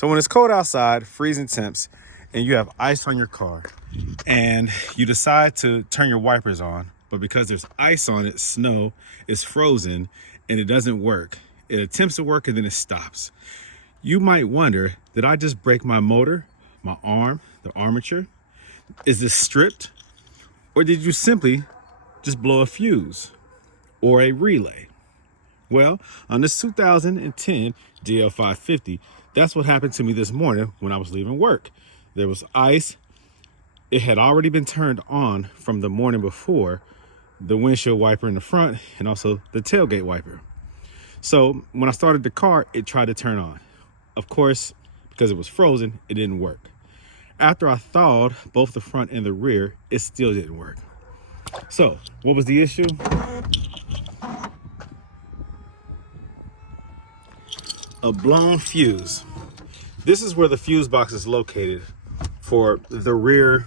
So when it's cold outside, freezing temps, and you have ice on your car, and you decide to turn your wipers on, but because there's ice on it, snow, it's frozen, and it doesn't work. It attempts to work and then it stops. You might wonder, did I just break my motor, my arm, the armature? Is this stripped? Or did you simply just blow a fuse or a relay? Well, on this 2010 GL550, that's what happened to me this morning when I was leaving work. There was ice. It had already been turned on from the morning before, the windshield wiper in the front and also the tailgate wiper. So when I started the car, it tried to turn on. Of course, because it was frozen, it didn't work. After I thawed both the front and the rear, it still didn't work. So what was the issue? A blown fuse. This is where the fuse box is located for the rear,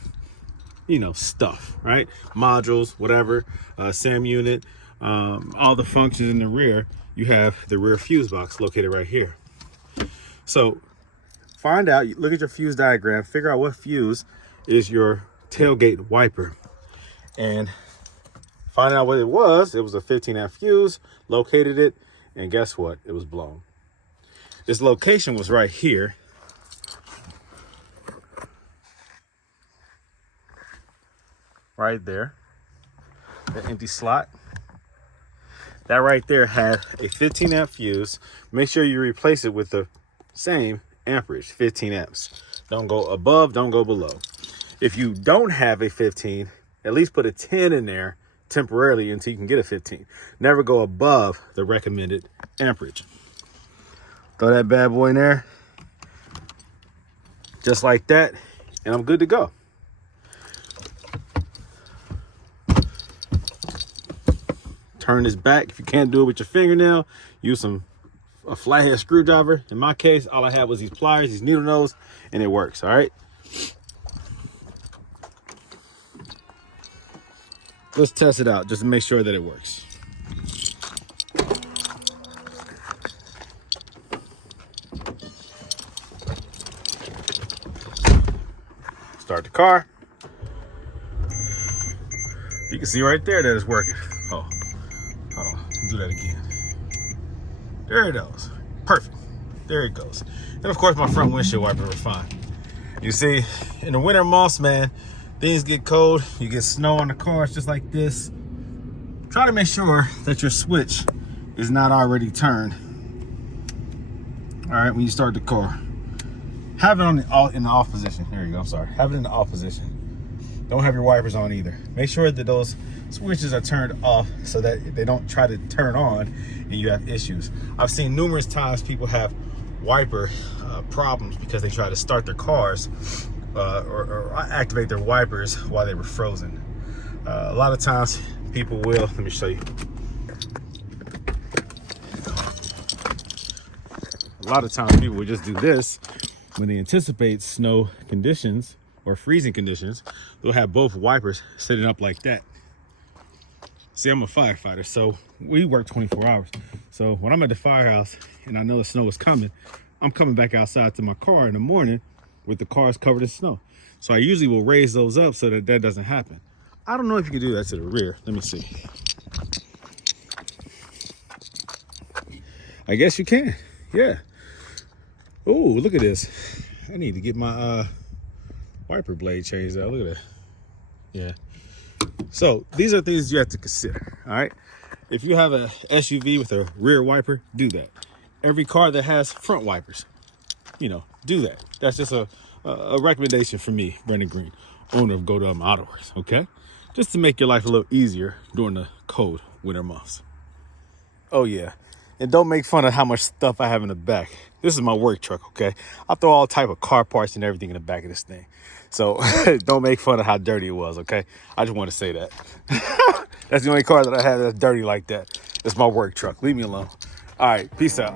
stuff, right? Modules, whatever, SAM unit, all the functions in the rear. You have the rear fuse box located right here. So find out, look at your fuse diagram, figure out what fuse is your tailgate wiper, and find out what it was. It was a 15 amp fuse, located it, and guess what? It was blown. This location was right here. Right there, the empty slot. That right there had a 15 amp fuse. Make sure you replace it with the same amperage, 15 amps. Don't go above, don't go below. If you don't have a 15, at least put a 10 in there temporarily until you can get a 15. Never go above the recommended amperage. Throw that bad boy in there, just like that, and I'm good to go. Turn this back. If you can't do it with your fingernail, use a flathead screwdriver. In my case, all I had was these pliers, these needle nose, and it works. All right. Let's test it out just to make sure that it works. Start the car. You can see right there that it's working. Oh, hold on, do that again. There it goes, perfect. There it goes. And of course my front windshield wiper was fine. You see, in the winter months, man, things get cold, you get snow on the cars just like this. Try to make sure that your switch is not already turned. All right, when you start the car, have it in the off position. There you go, I'm sorry. Have it in the off position. Don't have your wipers on either. Make sure that those switches are turned off so that they don't try to turn on and you have issues. I've seen numerous times people have wiper problems because they try to start their cars or activate their wipers while they were frozen. A lot of times people will, let me show you. A lot of times people will just do this when they anticipate snow conditions or freezing conditions. They'll have both wipers sitting up like that. See, I'm a firefighter, so we work 24 hours. So when I'm at the firehouse and I know the snow is coming, I'm coming back outside to my car in the morning with the cars covered in snow. So I usually will raise those up so that that doesn't happen. I don't know if you can do that to the rear. Let me see. I guess you can, yeah. Oh, look at this. I need to get my wiper blade changed out. Look at that. Yeah. So these are things you have to consider, all right? If you have a SUV with a rear wiper, do that. Every car that has front wipers, do that. That's just a recommendation from me, Brandon Green, owner of Autoworks, okay? Just to make your life a little easier during the cold winter months. Oh yeah, and don't make fun of how much stuff I have in the back. This is my work truck, okay? I throw all type of car parts and everything in the back of this thing. So don't make fun of how dirty it was, okay? I just want to say that. That's the only car that I have that's dirty like that. It's my work truck. Leave me alone. All right, peace out.